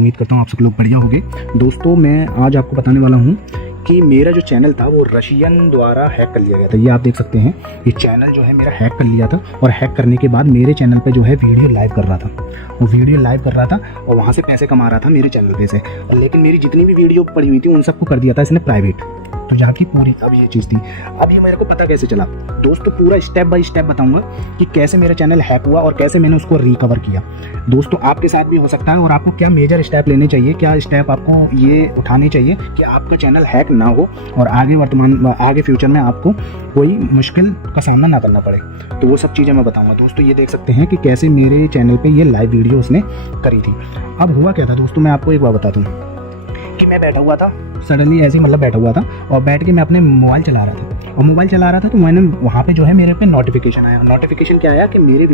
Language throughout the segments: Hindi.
उम्मीद करता हूँ आप सब लोग बढ़िया होंगे। दोस्तों मैं आज आपको बताने वाला हूँ कि मेरा जो चैनल था वो रशियन द्वारा हैक कर लिया गया था। ये आप देख सकते हैं, ये चैनल जो है मेरा हैक कर लिया था और हैक करने के बाद मेरे चैनल पे जो है वीडियो लाइव कर रहा था। वो वीडियो लाइव कर रहा था और वहाँ से पैसे कमा रहा था मेरे चैनल पे से। लेकिन मेरी जितनी भी वीडियो पड़ी हुई थी उन सबको कर दिया था इसने प्राइवेट। तो जाके पूरी अब ये चीज़ थी। अब ये मेरे को पता कैसे चला दोस्तों, पूरा स्टेप बाय स्टेप बताऊंगा कि कैसे मेरा चैनल हैक हुआ और कैसे मैंने उसको रिकवर किया। दोस्तों आपके साथ भी हो सकता है और आपको क्या मेजर स्टेप लेने चाहिए, क्या स्टेप आपको ये उठाने चाहिए कि आपका चैनल हैक ना हो और आगे फ्यूचर में आपको कोई मुश्किल का सामना ना करना पड़े। तो वो सब चीज़ें मैं बताऊंगा। दोस्तों ये देख सकते हैं कि कैसे मेरे चैनल पर ये लाइव वीडियो उसने करी थी। अब हुआ क्या था दोस्तों, मैं आपको एक बार बता दूँ कि मैं बैठा हुआ था, सडनली ऐसे ही मतलब बैठा हुआ था और बैठ के मैं अपने मोबाइल चला रहा था और मोबाइल चला रहा था तो मैंने वहाँ पे जो है मेरे पे नोटिफिकेशन आया। नोटिफिकेशन क्या आया कि मेरे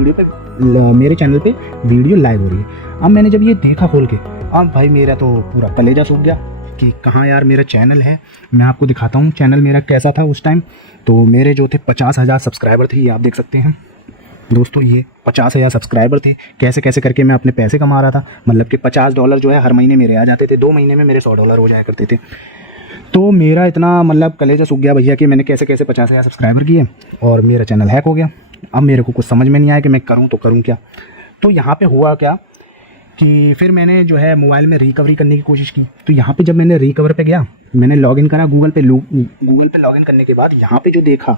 चैनल पे वीडियो लाइव हो रही है। अब मैंने जब ये देखा खोल के, अब भाई मेरा तो पूरा कलेजा सूख गया कि कहाँ यार मेरा चैनल है। मैं आपको दिखाता हूँ चैनल मेरा कैसा था उस टाइम। तो मेरे जो थे 50,000 सब्सक्राइबर थे, ये आप देख सकते हैं दोस्तों, ये 50,000 सब्सक्राइबर थे। कैसे कैसे करके मैं अपने पैसे कमा रहा था, मतलब कि $50 जो है हर महीने मेरे आ जाते थे। 2 महीने में मेरे $100 हो जाया करते थे। तो मेरा इतना मतलब कलेजा सूख गया भैया कि मैंने कैसे कैसे 50,000 सब्सक्राइबर किए और मेरा चैनल हैक हो गया। अब मेरे को कुछ समझ में नहीं आया कि मैं करूँ तो करूँ क्या। तो यहाँ पे हुआ क्या कि फिर मैंने जो है मोबाइल में रिकवरी करने की कोशिश की। तो यहाँ पे जब मैंने रिकवर पे गया, मैंने लॉगिन करा गूगल पे लॉगिन करने के बाद यहाँ पे जो देखा,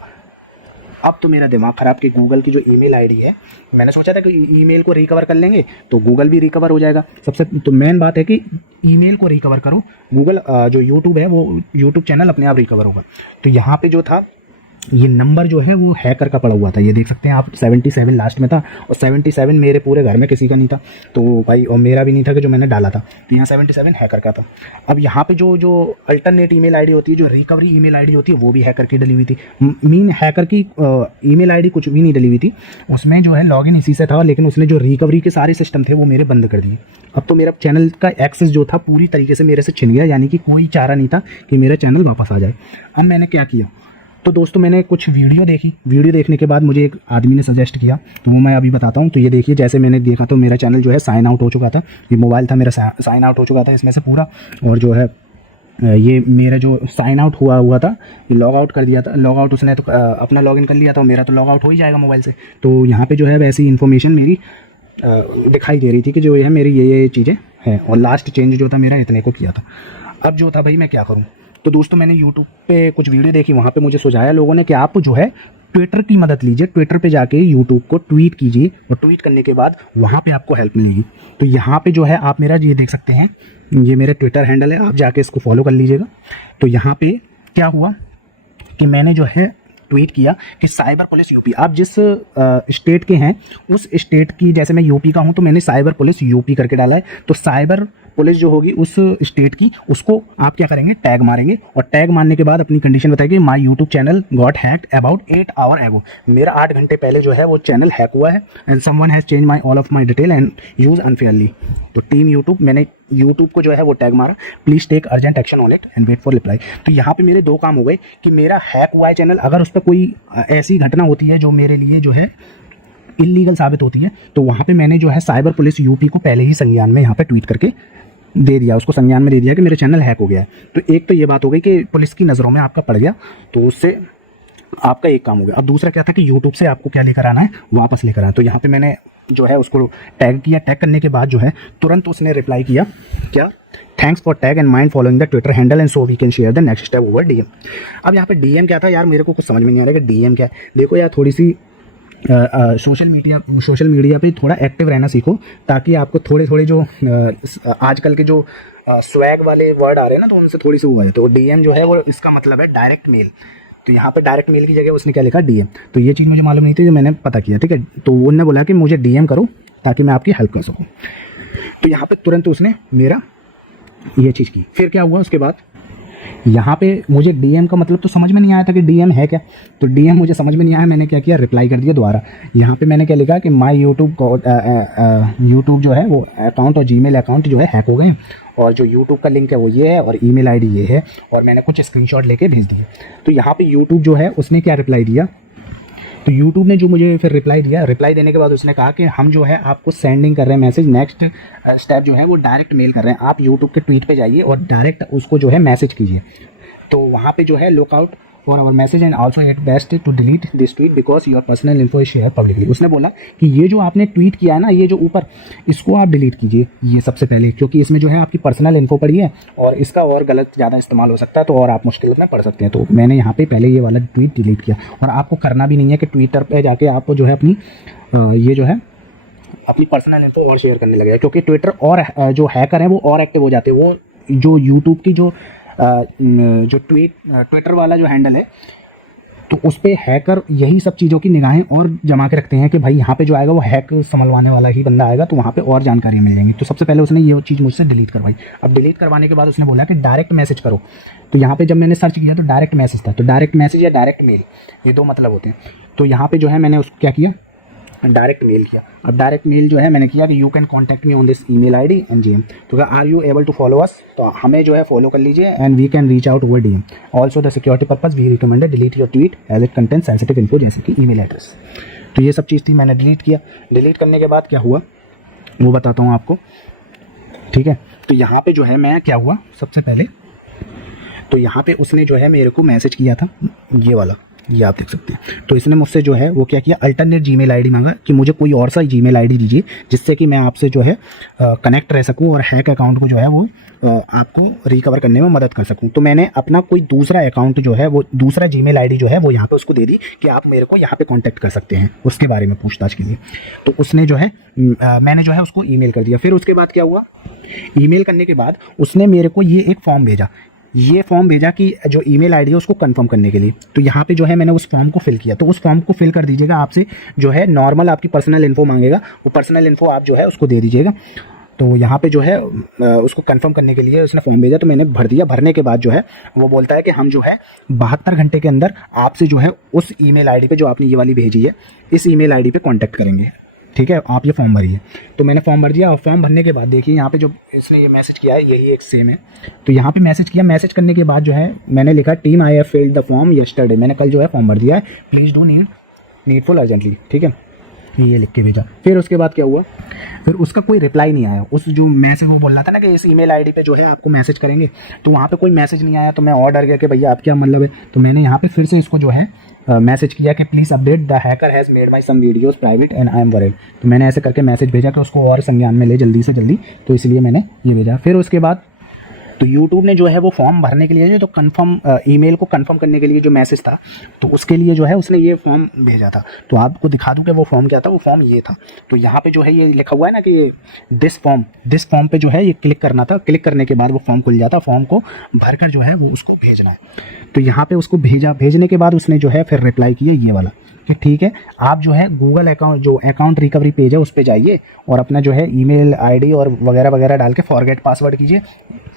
अब तो मेरा दिमाग ख़राब कि गूगल की जो ईमेल आईडी है, मैंने सोचा था कि ईमेल को रिकवर कर लेंगे तो गूगल भी रिकवर हो जाएगा। सबसे तो मेन बात है कि ईमेल को रिकवर करो, गूगल जो यूट्यूब है वो यूट्यूब चैनल अपने आप रिकवर होगा। तो यहाँ पे जो था ये नंबर जो है वो हैकर का पड़ा हुआ था, ये देख सकते हैं आप, 77 लास्ट में था और 77 मेरे पूरे घर में किसी का नहीं था तो भाई, और मेरा भी नहीं था कि जो मैंने डाला था। तो यहाँ 77 हैकर का था। अब यहाँ पे जो अल्टरनेट ईमेल आईडी होती है, जो रिकवरी ईमेल आईडी होती है, वो भी हैकर की डली हुई थी। मीन हैकर की ईमेल आईडी कुछ भी नहीं डली हुई थी, उसमें जो है लॉगिन इसी से था, लेकिन उसने जो रिकवरी के सारे सिस्टम थे वो मेरे बंद कर दिए। अब तो मेरा चैनल का एक्सेस जो था पूरी तरीके से मेरे से छिन गया, यानी कि कोई चारा नहीं था कि मेरा चैनल वापस आ जाए। अब मैंने क्या किया, तो दोस्तों मैंने कुछ वीडियो देखी। वीडियो देखने के बाद मुझे एक आदमी ने सजेस्ट किया, तो वो मैं अभी बताता हूँ। तो ये देखिए, जैसे मैंने देखा तो मेरा चैनल जो है साइन आउट हो चुका था। ये मोबाइल था मेरा, साइन आउट हो चुका था इसमें से पूरा। और जो है ये मेरा जो साइन आउट हुआ था, ये लॉग आउट कर दिया था। लॉग आउट उसने तो अपना लॉगिन कर लिया था, मेरा तो लॉग आउट हो ही जाएगा मोबाइल से। तो यहाँ पर जो है वैसी इन्फॉर्मेशन मेरी दिखाई दे रही थी कि जो है मेरी ये चीज़ें हैं। और लास्ट चेंज जो था मेरा इतने को किया था। अब जो था भाई मैं क्या करूँ, तो दोस्तों मैंने यूट्यूब पे कुछ वीडियो देखी। वहाँ पे मुझे सुझाया लोगों ने कि आप जो है ट्विटर की मदद लीजिए, ट्विटर पे जाके यूट्यूब को ट्वीट कीजिए और ट्वीट करने के बाद वहाँ पे आपको हेल्प मिलेगी। तो यहाँ पे जो है आप मेरा ये देख सकते हैं, ये मेरा ट्विटर हैंडल है, आप जाके इसको फॉलो कर लीजिएगा। तो यहाँ पे क्या हुआ कि मैंने जो है ट्वीट किया कि साइबर पुलिस यूपी, आप जिस स्टेट के हैं उस स्टेट की, जैसे मैं यूपी का हूं तो मैंने साइबर पुलिस यूपी करके डाला है। तो साइबर पुलिस जो होगी उस स्टेट की, उसको आप क्या करेंगे, टैग मारेंगे और टैग मारने के बाद अपनी कंडीशन बताएंगे, my YouTube channel got hacked about 8 our एगो। मेरा 8 घंटे पहले जो है वो चैनल हैक हुआ है and someone has change my all of my detail and use unfairly. तो टीम यूट्यूब, मैंने यूट्यूब को जो है वो टैग मारा, please take urgent action on it and wait for reply. तो यहाँ पे मेरे 2 काम हो गए कि मेरा हैक हुआ है चैनल, अगर उस पर कोई ऐसी घटना होती है जो मेरे लिए जो है इलीगल साबित होती है तो वहाँ पे मैंने जो है साइबर पुलिस यूपी को पहले ही संज्ञान में यहाँ पे ट्वीट करके दे दिया, उसको संज्ञान में दे दिया कि मेरा चैनल हैक हो गया है। तो एक तो ये बात हो गई कि पुलिस की नज़रों में आपका पड़ गया, तो उससे आपका एक काम हो गया। अब दूसरा क्या था कि यूट्यूब से आपको क्या लेकर आना है, वापस लेकर आना है। तो यहाँ पे मैंने जो है उसको टैग किया। टैग करने के बाद जो है तुरंत उसने रिप्लाई किया, क्या, thanks for tag and mind following the Twitter handle and so we can share the next step over DM. अब यहाँ पे डीएम क्या था यार, मेरे को कुछ समझ में नहीं आ रहा कि डीएम क्या है। देखो यार, थोड़ी सी सोशल मीडिया पे थोड़ा एक्टिव रहना सीखो, ताकि आपको थोड़े जो आजकल के जो स्वैग वाले वर्ड आ रहे हैं ना, तो उनसे थोड़ी सी हुआ है। तो डीएम जो है वो इसका मतलब है डायरेक्ट मेल। तो यहाँ पे डायरेक्ट मेल की जगह उसने क्या लिखा, डीएम। तो ये चीज़ मुझे मालूम नहीं थी, जो मैंने पता किया, ठीक है। तो उन्होंने बोला कि मुझे डीएम करो ताकि मैं आपकी हेल्प कर सकूँ। तो यहाँ पे तुरंत उसने मेरा ये चीज़ की। फिर क्या हुआ उसके बाद, यहाँ पे मुझे डीएम का मतलब तो समझ में नहीं आया था कि डीएम है क्या। तो डीएम मुझे समझ में नहीं आया, मैंने क्या किया, रिप्लाई कर दिया दोबारा। यहाँ पे मैंने क्या लिखा कि माय यूट्यूब जो है वो अकाउंट और जीमेल अकाउंट जो है हैक हो गए और जो यूट्यूब का लिंक है वो ये है और ईमेल आईडी ये है, और मैंने कुछ स्क्रीनशॉट लेके भेज दिए। तो यहाँ पे यूट्यूब जो है उसने क्या रिप्लाई दिया तो यूट्यूब ने जो मुझे फिर रिप्लाई दिया, रिप्लाई देने के बाद उसने कहा कि हम जो है आपको सेंडिंग कर रहे हैं मैसेज, नेक्स्ट स्टेप जो है वो डायरेक्ट मेल कर रहे हैं, आप यूट्यूब के ट्वीट पे जाइए और डायरेक्ट उसको जो है मैसेज कीजिए। तो वहाँ पे जो है lookout for our message and also it best to delete this tweet because your personal info is share publicly. उसने बोला कि ये जो आपने ट्वीट किया है ना, ये जो ऊपर, इसको आप डिलीट कीजिए ये सबसे पहले, क्योंकि इसमें जो है आपकी पर्सनल इन्फो पड़ी है और इसका और गलत ज़्यादा इस्तेमाल हो सकता है, तो और आप मुश्किल में पड़ सकते हैं। तो मैंने यहाँ पे पहले ये वाला ट्वीट डिलीट किया। और आपको करना भी नहीं है कि ट्विटर पर जाके आप जो है अपनी ये जो है अपनी पर्सनल इन्फो और शेयर करने लगे, क्योंकि ट्विटर और जो हैकर हैं वो और एक्टिव हो जाते हैं। वो जो यूट्यूब की जो ट्विटर वाला जो हैंडल है, तो उस पर हैकर यही सब चीज़ों की निगाहें और जमा के रखते हैं कि भाई यहाँ पे जो आएगा वो हैक संभलवाने वाला ही बंदा आएगा, तो वहाँ पे और जानकारी मिल जाएंगी। तो सबसे पहले उसने ये चीज़ मुझसे डिलीट करवाई। अब डिलीट करवाने के बाद उसने बोला कि डायरेक्ट मैसेज करो। तो यहाँ पे जब मैंने सर्च किया तो डायरेक्ट मैसेज था। तो डायरेक्ट मैसेज या डायरेक्ट मेल, ये दो मतलब होते हैं। तो यहाँ पे जो है मैंने उसको क्या किया, डायरेक्ट मेल किया। अब डायरेक्ट मेल जो है मैंने किया कि you can contact me on this email ID and DM. तो क्या are you able to follow us, तो हमें जो है फॉलो कर लीजिए and we can reach out over DM. Also the security purpose we recommended delete your tweet as it content sensitive info, जैसे कि ईमेल एड्रेस। तो ये सब चीज़ थी, मैंने डिलीट किया। डिलीट करने के बाद क्या हुआ वो बताता हूँ आपको, ठीक है। तो यहाँ पे जो है मैं क्या हुआ, सबसे पहले तो यहाँ पे उसने जो है मेरे को मैसेज किया था, ये वाला, ये आप देख सकते हैं। तो इसने मुझसे जो है वो क्या किया, अल्टरनेट जीमेल आईडी मांगा कि मुझे कोई और सा जीमेल आईडी दीजिए जिससे कि मैं आपसे जो है कनेक्ट रह सकूं और हैक अकाउंट को जो है वो आपको रिकवर करने में मदद कर सकूं। तो मैंने अपना कोई दूसरा अकाउंट जो है वो दूसरा जीमेल आईडी जो है वो यहाँ पे उसको दे दी कि आप मेरे को यहाँ पे कॉन्टैक्ट कर सकते हैं उसके बारे में पूछताछ के लिए। तो उसने जो है मैंने जो है उसको ईमेल कर दिया। फिर उसके बाद क्या हुआ, ईमेल करने के बाद उसने मेरे को ये एक फॉर्म भेजा, ये फॉर्म भेजा कि जो ईमेल आईडी है उसको कंफर्म करने के लिए। तो यहाँ पे जो है मैंने उस फॉर्म को फिल किया। तो उस फॉर्म को फिल कर दीजिएगा, आपसे जो है नॉर्मल आपकी पर्सनल इन्फो मांगेगा, वो पर्सनल इन्फो आप जो है उसको दे दीजिएगा। तो यहाँ पे जो है उसको कंफर्म करने के लिए उसने फॉर्म भेजा, तो मैंने भर दिया। भरने के बाद जो है वो बोलता है कि हम जो है 72 घंटे के अंदर आपसे जो है उस ईमेल आईडी पे जो आपने ये वाली भेजी है इस ईमेल आईडी पे कांटेक्ट करेंगे, ठीक है, आप ये फॉर्म भरिए। तो मैंने फॉर्म भर दिया और फॉर्म भरने के बाद देखिए यहाँ पे जो इसने ये मैसेज किया है यही एक सेम है। तो यहाँ पे मैसेज किया, मैसेज करने के बाद जो है मैंने लिखा team I have filled the form yesterday, मैंने कल जो है फॉर्म भर दिया है, प्लीज़ डू नीडफुल अर्जेंटली, ठीक है, ये लिख के भेजा। फिर उसके बाद क्या हुआ, फिर उसका कोई रिप्लाई नहीं आया। उस जो मैसेज वो बोल रहा था ना कि इस ईमेल आईडी पे जो है आपको मैसेज करेंगे, तो वहाँ पे कोई मैसेज नहीं आया। तो मैं और डर गया कि भैया आप क्या मतलब है। तो मैंने यहाँ पे फिर से इसको जो है मैसेज किया कि please update the hacker has made my some videos private and I am worried. तो मैंने ऐसे करके मैसेज भेजा कि उसको और संज्ञान में ले जल्दी से जल्दी, तो इसलिए मैंने ये भेजा। फिर उसके बाद तो यूट्यूब ने जो है वो फॉर्म भरने के लिए जो तो कंफर्म ईमेल को कंफर्म करने के लिए जो मैसेज था, तो उसके लिए जो है उसने ये फॉर्म भेजा था। तो आपको दिखा दूं कि वो फॉर्म क्या था, वो फॉर्म ये था। तो यहाँ पे जो है ये लिखा हुआ है ना कि दिस फॉर्म पे जो है ये क्लिक करना था। क्लिक करने के बाद वो फॉर्म खुल जाता, फॉर्म को भरकर जो है वो उसको भेजना है। तो यहाँ पे उसको भेजा, भेजने के बाद उसने जो है फिर रिप्लाई किया ये वाला कि ठीक है, आप जो है गूगल अकाउंट जो अकाउंट रिकवरी पेज है उस पर जाइए और अपना जो है ईमेल आईडी और वगैरह वगैरह डाल के फॉरगेट पासवर्ड कीजिए।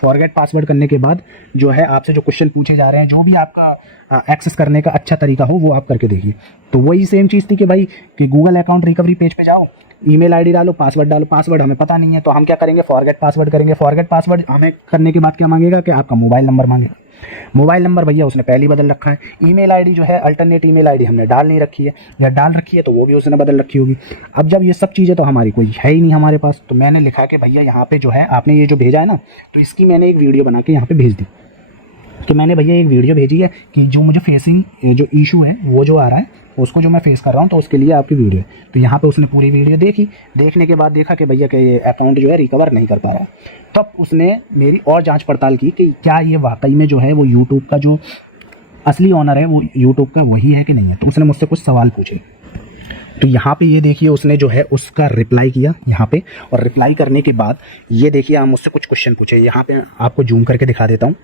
फॉरगेट पासवर्ड करने के बाद जो है आपसे जो क्वेश्चन पूछे जा रहे हैं, जो भी आपका एक्सेस करने का अच्छा तरीका हो वो आप करके देखिए। तो वही सेम चीज़ थी कि भाई कि गूगल अकाउंट रिकवरी पेज पे जाओ, ईमेल आईडी डालो, पासवर्ड डालो। पासवर्ड हमें पता नहीं है तो हम क्या करेंगे, फॉरगेट पासवर्ड करेंगे। फॉरगेट पासवर्ड हमें करने के बाद क्या मांगेगा कि आपका मोबाइल नंबर मांगेगा। मोबाइल नंबर भैया उसने पहले ही बदल रखा है। ईमेल आईडी जो है अल्टरनेट ईमेल आईडी हमने डाल नहीं रखी है, या डाल रखी है तो वो भी उसने बदल रखी होगी। अब जब ये सब चीज़ें तो हमारी कोई है ही नहीं हमारे पास, तो मैंने लिखा कि भैया यहाँ पे जो है आपने ये जो भेजा है ना, तो इसकी मैंने एक वीडियो बना के यहाँ पे भेज दी। तो मैंने भैया एक वीडियो भेजी है कि जो मुझे फेसिंग जो इशू है वो जो आ रहा है उसको जो मैं फेस कर रहा हूँ, तो उसके लिए आपकी वीडियो है। तो यहाँ पे उसने पूरी वीडियो देखी, देखने के बाद देखा कि भैया कि ये अकाउंट जो है रिकवर नहीं कर पा रहा है। तब उसने मेरी और जांच पड़ताल की कि क्या ये वाकई में जो है वो यूट्यूब का जो असली ऑनर है वो यूट्यूब का वही है कि नहीं है। तो उसने मुझसे कुछ सवाल पूछे। तो यहाँ पे ये देखिए उसने जो है उसका रिप्लाई किया यहाँ पे, और रिप्लाई करने के बाद ये देखिए आप मुझसे कुछ क्वेश्चन पूछे। यहाँ पे आपको जूम करके दिखा देता हूँ,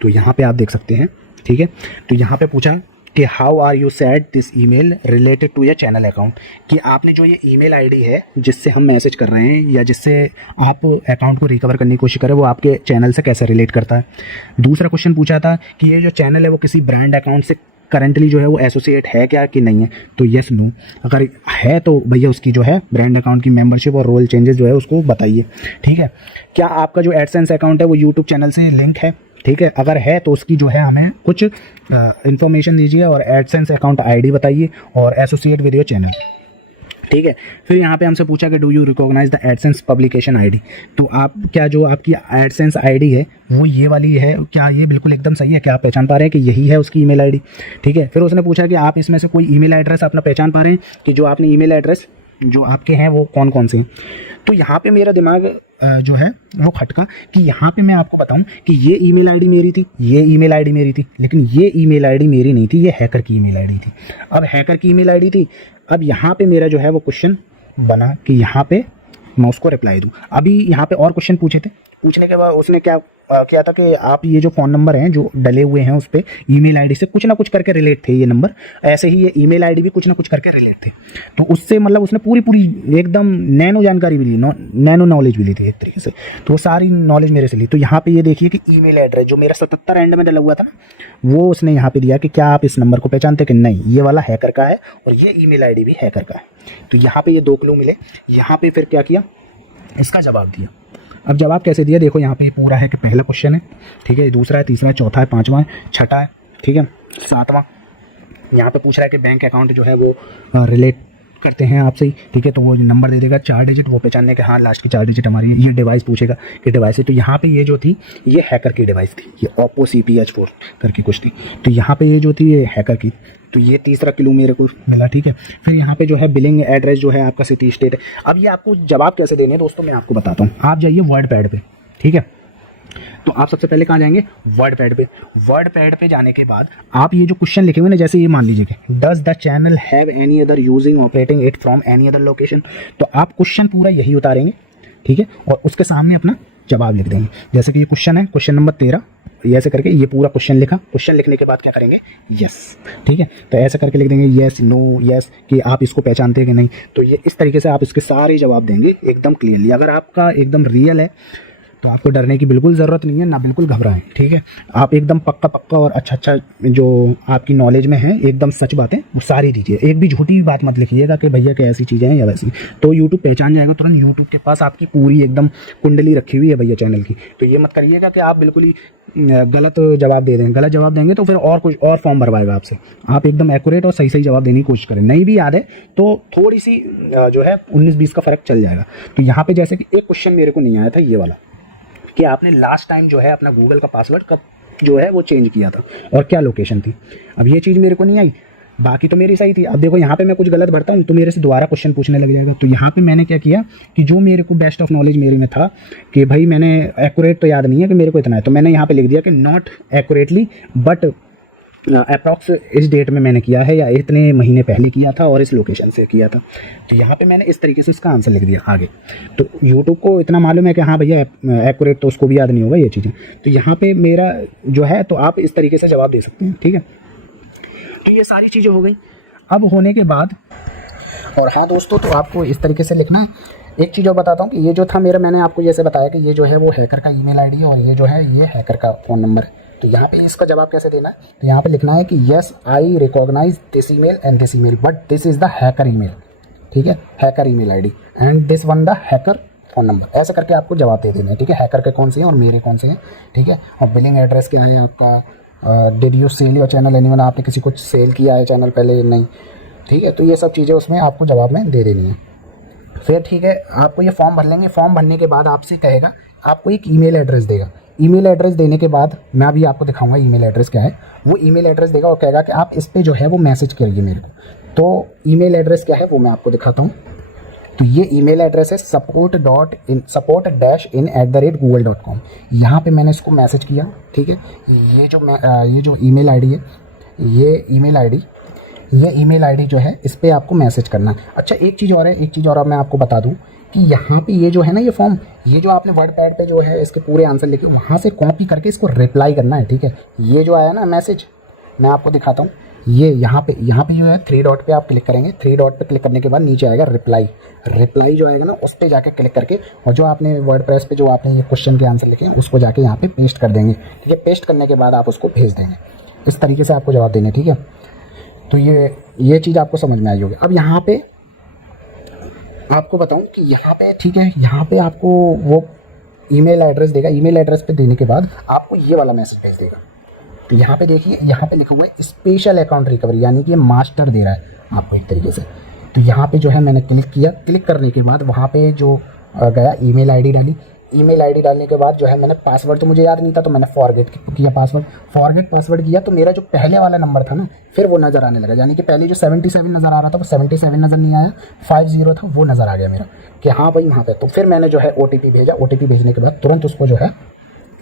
तो यहाँ पे आप देख सकते हैं, ठीक है। तो यहाँ पे पूछा कि how are you set this email related to your channel account, कि आपने जो ये ईमेल आईडी है जिससे हम मैसेज कर रहे हैं या जिससे आप अकाउंट को रिकवर करने की कोशिश करें, वो आपके चैनल से कैसे रिलेट करता है। दूसरा क्वेश्चन पूछा था कि ये जो चैनल है वो किसी ब्रांड अकाउंट से करंटली जो है वो एसोसिएट है क्या कि नहीं है। तो येस नो, अगर है तो भैया उसकी जो है ब्रांड अकाउंट की मेंबरशिप और रोल चेंजेस जो है उसको बताइए, ठीक है। क्या आपका जो एडसेंस अकाउंट है वो यूट्यूब चैनल से लिंक है, ठीक है, अगर है तो उसकी जो है हमें कुछ इन्फॉर्मेशन दीजिए और एडसेंस अकाउंट आईडी बताइए और एसोसिएट विद योर चैनल। ठीक है, फिर यहाँ पे हमसे पूछा कि do you recognise the AdSense publication ID. तो आप क्या जो आपकी एडसेंस आईडी है वो ये वाली है, क्या ये बिल्कुल एकदम सही है, क्या आप पहचान पा रहे हैं कि यही है उसकी ईमेल आईडी। ठीक है, फिर उसने पूछा कि आप इसमें से कोई ईमेल एड्रेस अपना पहचान पा रहे हैं कि जो आपने ईमेल एड्रेस जो आपके हैं वो कौन कौन से हैं। तो यहाँ पे मेरा दिमाग जो है वो खटका कि यहाँ पे मैं आपको बताऊं कि ये ईमेल आईडी मेरी थी, ये ईमेल आईडी मेरी थी, लेकिन ये ईमेल आईडी मेरी नहीं थी, ये हैकर की ईमेल आईडी थी। अब हैकर की ईमेल आईडी थी, अब यहाँ पे मेरा जो है वो क्वेश्चन बना कि यहाँ पे मैं उसको रिप्लाई दूँ। अभी यहाँ पे और क्वेश्चन पूछे थे, पूछने के बाद उसने क्या किया था कि आप ये जो फ़ोन नंबर हैं जो डले हुए हैं उस पर ईमेल आईडी से कुछ ना कुछ करके रिलेट थे ये नंबर, ऐसे ही ये ईमेल आईडी भी कुछ ना कुछ करके रिलेट थे। तो उससे मतलब उसने पूरी एकदम नैनो जानकारी भी ली, नैनो नॉलेज भी ली थी एक तरीके से, तो वो सारी नॉलेज मेरे से ली। तो यहाँ पे ये देखिए कि ईमेल एड्रेस जो मेरा 77 एंड में डला हुआ था ना, वो उसने यहाँ पे दिया कि क्या आप इस नंबर को पहचानते कि नहीं, ये वाला हैकर का है और ये ईमेल आईडी भी हैकर का है। तो यहाँ पे ये 2 क्लू मिले। यहाँ पे फिर क्या किया, इसका जवाब दिया। अब जवाब कैसे दिया देखो, यहाँ पे पूरा है कि पहला क्वेश्चन है, ठीक है, दूसरा है, तीसरा है, चौथा है, पांचवा है, छठा है, ठीक है, सातवां यहाँ पे पूछ रहा है कि बैंक अकाउंट जो है वो रिलेट करते हैं आपसे ही, ठीक है, तो वो नंबर दे देगा 4 डिजिट, वो पहचानने के हाँ लास्ट की 4 डिजिट हमारी है। ये डिवाइस पूछेगा कि डिवाइस है, तो यहाँ पे ये जो थी ये हैकर की डिवाइस थी, ये ओप्पो CPH4 करके कुछ थी, तो यहाँ पे ये जो थी ये हैकर की। तो ये तीसरा क्लू मेरे को मिला, ठीक है। फिर यहाँ पे जो है बिलिंग एड्रेस जो है आपका सिटी स्टेट है। अब ये आपको जवाब कैसे देने हैं दोस्तों मैं आपको बताता हूँ। आप जाइए वर्ड पैड पे, ठीक है, तो आप सबसे पहले कहाँ जाएंगे, वर्ड पैड पे। वर्ड पैड पे जाने के बाद आप ये जो क्वेश्चन लिखे हुए ना, जैसे ये मान लीजिए कि does the channel have any other using operating it from any other location, तो आप क्वेश्चन पूरा यही उतारेंगे, ठीक है, और उसके सामने अपना जवाब लिख देंगे। जैसे कि ये क्वेश्चन है, क्वेश्चन नंबर 13, ऐसे करके ये पूरा क्वेश्चन लिखा। क्वेश्चन लिखने के बाद क्या करेंगे, यस, ठीक है, तो ऐसे करके लिख देंगे यस, नो, यस, कि आप इसको पहचानते हैं कि नहीं। तो ये इस तरीके से आप इसके सारे जवाब देंगे एकदम क्लियरली। अगर आपका एकदम रियल है तो आपको डरने की बिल्कुल ज़रूरत नहीं है, ना बिल्कुल घबराएं, ठीक है। आप एकदम पक्का और अच्छा जो आपकी नॉलेज में है एकदम सच बातें वो सारी दीजिए, एक भी झूठी बात मत लिखिएगा कि भैया कि ऐसी चीज़ें हैं या वैसी, तो यूट्यूब पहचान जाएगा तुरंत। यूट्यूब के पास आपकी पूरी एकदम कुंडली रखी हुई है भैया चैनल की, तो ये मत करिएगा कि आप बिल्कुल ही गलत जवाब दे दें। गलत जवाब देंगे तो फिर और कुछ और फॉर्म भरवाएगा आपसे। आप एकदम एक्यूरेट और सही जवाब देने की कोशिश करें। नहीं भी याद है तो थोड़ी सी जो है 19-20 का फ़र्क चल जाएगा। तो यहाँ पे जैसे कि एक क्वेश्चन मेरे को नहीं आया था, ये वाला, कि आपने लास्ट टाइम जो है अपना गूगल का पासवर्ड कब जो है वो चेंज किया था और क्या लोकेशन थी। अब ये चीज़ मेरे को नहीं आई, बाकी तो मेरी सही थी। अब देखो यहाँ पे मैं कुछ गलत भरता हूँ तो मेरे से दोबारा क्वेश्चन पूछने लग जाएगा। तो यहाँ पे मैंने क्या किया कि जो मेरे को बेस्ट ऑफ नॉलेज मेरे में था कि भाई मैंने एक्यूरेट तो याद नहीं है कि मेरे को इतना है, तो मैंने यहाँ पे लिख दिया कि नॉट एक्यूरेटली बट अप्रॉक्स इस डेट में मैंने किया है या इतने महीने पहले किया था और इस लोकेशन से किया था। तो यहाँ पे मैंने इस तरीके से इसका आंसर लिख दिया आगे। तो यूट्यूब को इतना मालूम है कि हाँ भैया एक्यूरेट तो उसको भी याद नहीं होगा ये चीज़ें। तो यहाँ पे मेरा जो है तो आप इस तरीके से जवाब दे सकते हैं, ठीक है। तो ये सारी चीज़ें हो गई। अब होने के बाद और हाँ दोस्तों, तो आपको इस तरीके से लिखना है। एक चीज़ और बताता हूँ कि ये जो था मेरा, मैंने आपको जैसे बताया कि ये जो है वो हैकर का ईमेल आईडी है और ये जो है ये हैकर का फ़ोन नंबर है। तो यहाँ पे इसका जवाब कैसे देना है, तो यहाँ पे लिखना है कि yes I recognise this email and this email but this is the hacker email, ठीक है, hacker email ID and this one the hacker phone number. ऐसे करके आपको जवाब दे देना है, ठीक है। हैकर के कौन से हैं और मेरे कौन से हैं, ठीक है। और बिलिंग एड्रेस क्या है आपका, did you sell your channel anyone, आपने किसी को सेल किया है चैनल पहले नहीं, ठीक है। तो ये सब चीज़ें उसमें आपको जवाब में दे देनी है। फिर ठीक है, आपको ये फॉर्म भर लेंगे। फॉर्म भरने के बाद आपसे कहेगा, आपको एक ईमेल एड्रेस देगा। ईमेल एड्रेस देने के बाद मैं अभी आपको दिखाऊंगा ईमेल एड्रेस क्या है। वो ईमेल एड्रेस देगा और कहेगा कि आप इस पे जो है वो मैसेज करिए मेरे को। तो ईमेल एड्रेस क्या है वो मैं आपको दिखाता हूँ। तो ये ईमेल एड्रेस है support.in@google.com। यहाँ पे मैंने इसको मैसेज किया, ठीक है। ये जो ईमेल आईडी है, ये ईमेल आईडी जो है इस पे आपको मैसेज करना है। अच्छा एक चीज़ और मैं आपको बता दूं कि यहाँ पे ये जो है ना ये फॉर्म, ये जो आपने वर्ड पैड पे जो है इसके पूरे आंसर लिखे वहाँ से कॉपी करके इसको रिप्लाई करना है, ठीक है। ये जो आया ना मैसेज, मैं आपको दिखाता हूँ। ये यहाँ पे जो है 3 डॉट पे आप क्लिक करेंगे। 3 डॉट पे क्लिक करने के बाद नीचे आएगा रिप्लाई जो आएगा ना उस पर जाके क्लिक करके और जो आपने वर्ड प्रेस पे जो आपने ये क्वेश्चन के आंसर लिखे हैं उसको जाके यहाँ पे पेस्ट कर देंगे, ठीक है। पेस्ट करने के बाद आप उसको भेज देंगे। इस तरीके से आपको जवाब देने, ठीक है। तो ये चीज़ आपको समझ में आई होगी। अब यहाँ पे आपको बताऊं कि यहाँ पे, ठीक है, यहाँ पे आपको वो ईमेल एड्रेस देगा। ईमेल एड्रेस पे देने के बाद आपको ये वाला मैसेज भेज देगा। तो यहाँ पे देखिए, यहाँ पे लिखा हुआ है स्पेशल अकाउंट रिकवरी, यानी कि ये मास्टर दे रहा है आपको एक तरीके से। तो यहाँ पे जो है मैंने क्लिक किया। क्लिक करने के बाद वहाँ पे जो गया ईमेल आईडी डाली। ईमेल आईडी डालने के बाद जो है मैंने पासवर्ड तो मुझे याद नहीं था, तो मैंने फॉरगेट किया पासवर्ड। फॉरगेट पासवर्ड किया तो मेरा जो पहले वाला नंबर था ना, फिर वो नज़र आने लगा। यानी कि पहले जो 77 नज़र आ रहा था वो 77 नज़र नहीं आया, 50 था वो नज़र आ गया मेरा कि हाँ भाई वहाँ पे। तो फिर मैंने जो है OTP भेजा। OTP भेजने के बाद तुरंत उसको जो है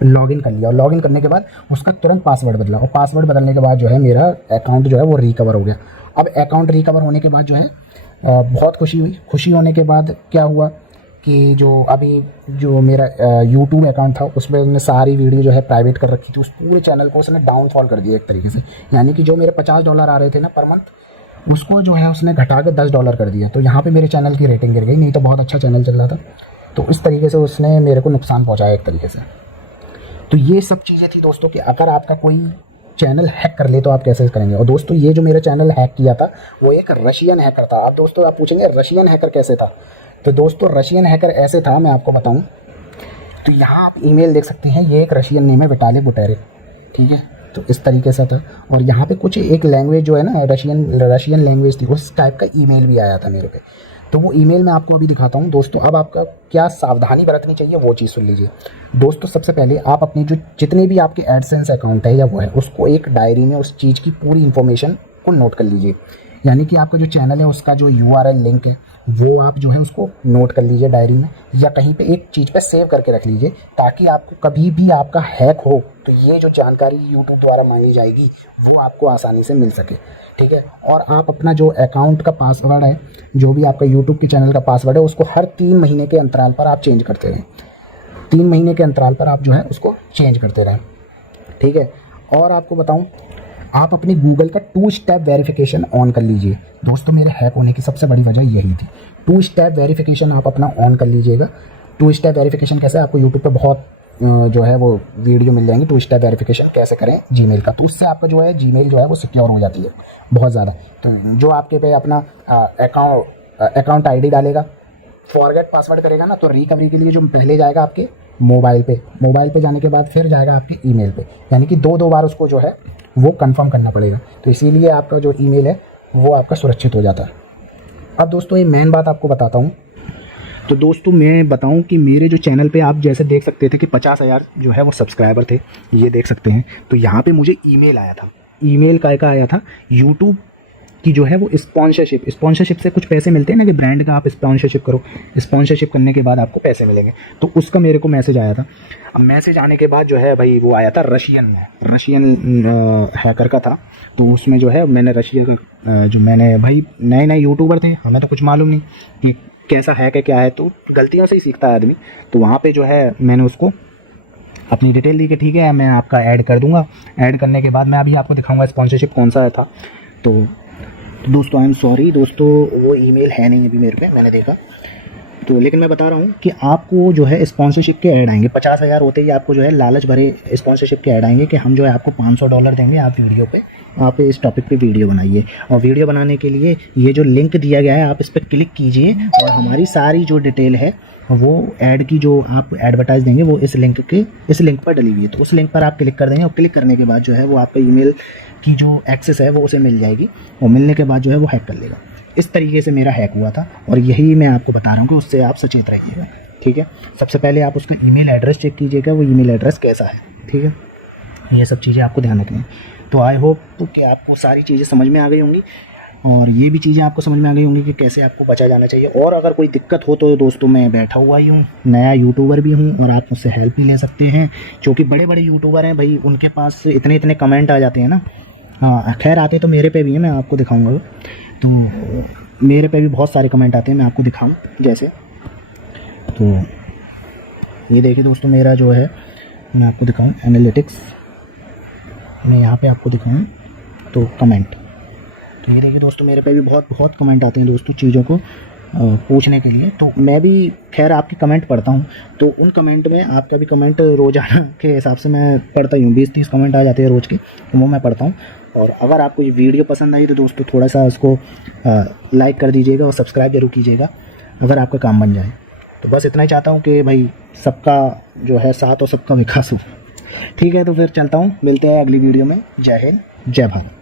लॉगिन कर लिया, और लॉगिन करने के बाद उसका तुरंत पासवर्ड बदला, और पासवर्ड बदलने के बाद जो है मेरा अकाउंट जो है वो रिकवर हो गया। अब अकाउंट रिकवर होने के बाद जो है बहुत खुशी हुई। खुशी होने के बाद क्या हुआ कि जो अभी जो मेरा यूट्यूब अकाउंट था उसमें उसने सारी वीडियो जो है प्राइवेट कर रखी थी, उस पूरे चैनल को उसने डाउनफॉल कर दिया एक तरीके से। यानी कि जो मेरे $50 आ रहे थे ना पर मंथ, उसको जो है उसने घटा के $10 कर दिया। तो यहाँ पे मेरे चैनल की रेटिंग गिर गई, नहीं तो बहुत अच्छा चैनल चल रहा था। तो इस तरीके से उसने मेरे को नुकसान पहुँचाया एक तरीके से। तो ये सब चीज़ें थी दोस्तों कि अगर आपका कोई चैनल हैक कर ले तो आप कैसे करेंगे। और दोस्तों ये जो मेरा चैनल हैक किया था वो एक रशियन हैकर था। अब दोस्तों आप पूछेंगे रशियन हैकर कैसे था, तो दोस्तों रशियन हैकर ऐसे था, मैं आपको बताऊं तो यहाँ आप ईमेल देख सकते हैं, ये एक रशियन नेम है, विटाली बुटेरिक, ठीक है। तो इस तरीके से था, और यहाँ पे कुछ एक लैंग्वेज जो है ना रशियन लैंग्वेज थी, उस टाइप का ईमेल भी आया था मेरे पे। तो वो ईमेल मैं आपको अभी दिखाता हूँ दोस्तों। अब आपका क्या सावधानी बरतनी चाहिए वो चीज़ सुन लीजिए दोस्तों। सबसे पहले आप अपनी जो जितने भी आपके एडसेंस अकाउंट है या वो है, उसको एक डायरी में उस चीज़ की पूरी इन्फॉर्मेशन को नोट कर लीजिए। यानी कि आपका जो चैनल है उसका जो URL लिंक है वो आप जो है उसको नोट कर लीजिए डायरी में, या कहीं पे एक चीज़ पे सेव करके रख लीजिए, ताकि आपको कभी भी आपका हैक हो तो ये जो जानकारी यूट्यूब द्वारा मांगी जाएगी वो आपको आसानी से मिल सके, ठीक है। और आप अपना जो अकाउंट का पासवर्ड है, जो भी आपका यूट्यूब के चैनल का पासवर्ड है, उसको हर 3 महीने के अंतराल पर आप चेंज करते रहें। 3 महीने के अंतराल पर आप जो है उसको चेंज करते रहें, ठीक है। और आपको बताऊं, आप अपनी गूगल का 2 स्टेप वेरिफिकेशन ऑन कर लीजिए दोस्तों। मेरे हैक होने की सबसे बड़ी वजह यही थी। 2 स्टेप वेरिफिकेशन आप अपना ऑन कर लीजिएगा। 2 स्टेप वेरिफिकेशन कैसे, आपको यूट्यूब पे बहुत जो है वो वीडियो मिल जाएंगे 2 स्टेप वेरिफिकेशन कैसे करें जीमेल का। तो उससे आपका जो है जीमेल जो है वो सिक्योर हो जाती है बहुत ज़्यादा। तो जो आपके पे अपना अकाउंट ID डालेगा, फॉरगेट पासवर्ड करेगा ना, तो रिकवरी के लिए जो पहले जाएगा आपके मोबाइल पे जाने के बाद फिर जाएगा आपके ईमेल पे, यानी कि 2 बार उसको जो है वो कंफर्म करना पड़ेगा। तो इसीलिए आपका जो ईमेल है वो आपका सुरक्षित हो जाता है। अब दोस्तों ये मेन बात आपको बताता हूँ। तो दोस्तों मैं बताऊं कि मेरे जो चैनल पे आप जैसे देख सकते थे कि 50,000 जो है वो सब्सक्राइबर थे, ये देख सकते हैं। तो यहाँ पे मुझे ईमेल आया था। ईमेल का आया था यूट्यूब की जो है वो स्पॉन्सरशिप से कुछ पैसे मिलते हैं ना, कि ब्रांड का आप स्पॉन्सरशिप करो, स्पॉन्सरशिप करने के बाद आपको पैसे मिलेंगे। तो उसका मेरे को मैसेज आया था। अब मैसेज आने के बाद जो है भाई वो आया था रशियन हैकर का था। तो उसमें जो है मैंने रशिया का जो मैंने भाई नए यूट्यूबर थे, हमें तो कुछ मालूम नहीं कि कैसा हैक है क्या है, तो गलतियों से ही सीखता है आदमी। तो वहाँ पे जो है मैंने उसको अपनी डिटेल दी कि ठीक है मैं आपका ऐड कर दूंगा। ऐड करने के बाद मैं अभी आपको दिखाऊंगा स्पॉन्सरशिप कौन सा था। तो दोस्तों आई एम सॉरी दोस्तों, वो ईमेल है नहीं अभी मेरे पे, मैंने देखा तो। लेकिन मैं बता रहा हूँ कि आपको जो है स्पॉन्सरशिप के ऐड आएंगे। 50,000 होते ही आपको जो है लालच भरे स्पॉन्सरशिप के ऐड आएंगे कि हम जो है आपको $500 देंगे, आप वीडियो पे आप इस टॉपिक पे वीडियो बनाइए। और वीडियो बनाने के लिए ये जो लिंक दिया गया है आप इस पर क्लिक कीजिए, और हमारी सारी जो डिटेल है वो ऐड की जो आप एडवर्टाइज देंगे वो इस लिंक पर डली हुई है। तो उस लिंक पर आप क्लिक कर देंगे, और क्लिक करने के बाद जो है वो आपका ईमेल की जो एक्सेस है वो उसे मिल जाएगी, और मिलने के बाद जो है वो हैक कर लेगा। इस तरीके से मेरा हैक हुआ था, और यही मैं आपको बता रहा हूँ कि उससे आप सचेत रहिएगा, ठीक है। सबसे पहले आप उसका ईमेल एड्रेस चेक कीजिएगा, वो ईमेल एड्रेस कैसा है, ठीक है। ये सब चीज़ें आपको ध्यान रखनी है। तो आई होप कि आपको सारी चीज़ें समझ में आ गई होंगी, और ये भी चीज़ें आपको समझ में आ गई होंगी कि कैसे आपको बचा जाना चाहिए। और अगर कोई दिक्कत हो तो दोस्तों मैं बैठा हुआ ही हूँ, नया यूट्यूबर भी हूँ, और आप मुझसे हेल्प भी ले सकते हैं। क्योंकि बड़े यूट्यूबर हैं भाई, उनके पास इतने कमेंट आ जाते हैं ना। हाँ खैर आते तो मेरे पे भी है, मैं आपको दिखाऊंगा। तो मेरे पे भी बहुत सारे कमेंट आते हैं, मैं आपको दिखाऊं जैसे। तो ये देखिए दोस्तों, मेरा जो है मैं आपको दिखाऊं एनालिटिक्स, मैं यहाँ पे आपको दिखाऊं तो कमेंट। तो ये देखिए दोस्तों, मेरे पे भी बहुत कमेंट आते हैं दोस्तों चीज़ों को पूछने के लिए। तो मैं भी खैर आपके कमेंट पढ़ता हूँ, तो उन कमेंट में आपका भी कमेंट रोज़ाना के हिसाब से मैं पढ़ता ही हूँ। 20-30 कमेंट आ जाते हैं रोज़ के, तो वो मैं पढ़ता हूँ। और अगर आपको ये वीडियो पसंद आई तो दोस्तों थोड़ा सा उसको लाइक कर दीजिएगा, और सब्सक्राइब जरूर कीजिएगा अगर आपका काम बन जाए। तो बस इतना ही चाहता हूँ कि भाई सबका जो है साथ और सबका विकास हो। ठीक है, तो फिर चलता हूँ, मिलते हैं अगली वीडियो में। जय हिंद, जय भारत।